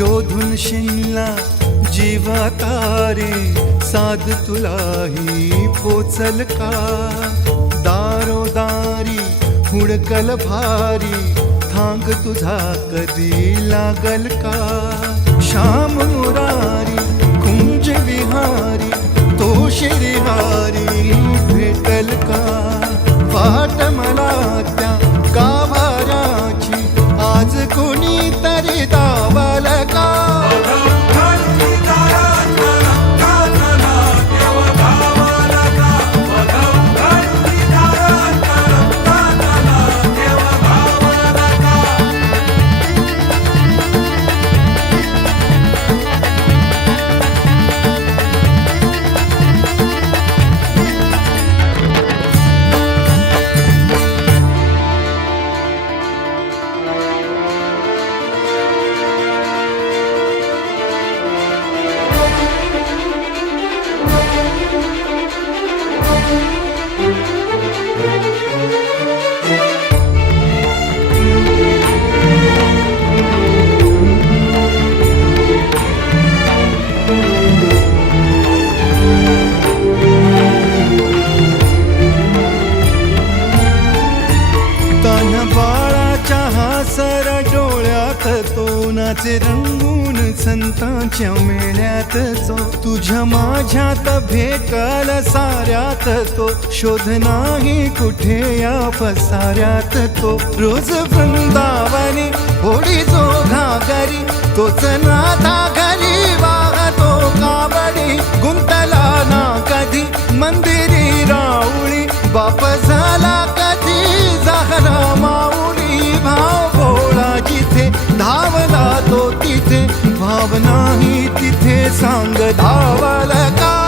शोधून शिनला जीवा तारे साध तुलाही पोचल का दारोदारी हुडकल भारी थांग तुझा कधी लागल का श्याम मुरारी कुंज विहारी तो शिरहारी भेटल का वाट मला त्या गाभाऱ्याची आज कोणी तरी दावल का तोनाचे रंगून संतांच्या मेळ्यात जो तुझ्या माझ्यात भेटल साऱ्यात तो शोध नाही कुठे या पसाऱ्यात तो रोज वृंदावनी होडी जो घागरी तोच नाथा घरी वाहतो काबडी गुंतला ना कधी मंदिरी राऊळी बाप झाला कधी झाला माऊली भाव भोळा जिथे धावला तो तिथे भाव नाही तिथे सांग धावल का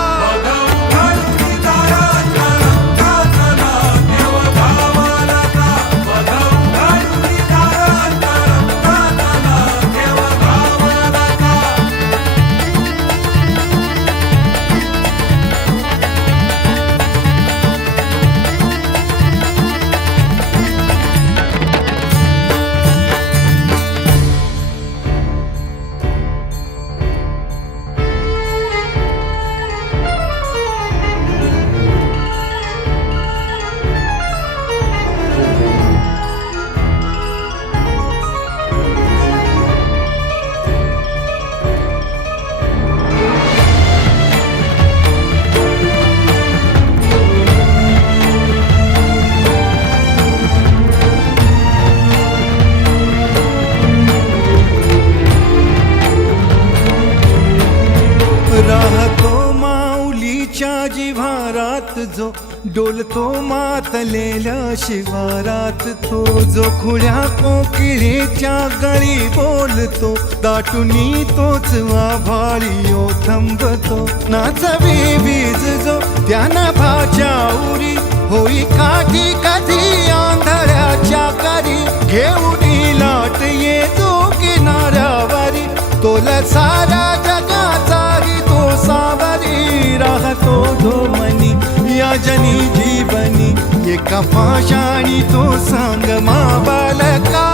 राहतो माऊलीच्या जिव्हारात जो डोलतो मातलेल्या शिवारात तो जो खुळ्या कोकिळेच्या गळी बोलतो दाटुनी तोच आभाळी थांबतो नाचवी वीज जो त्यानं भाच्या उरी होई काठी कधी आंधळ्याच्या करी घेऊनी लाट ये जो किनाऱ्यावरी तोला सारा जगाचाही तो सावरी राहतो धोमनी या जनी जीवनी एका पाशाणी तो सांग मा बालका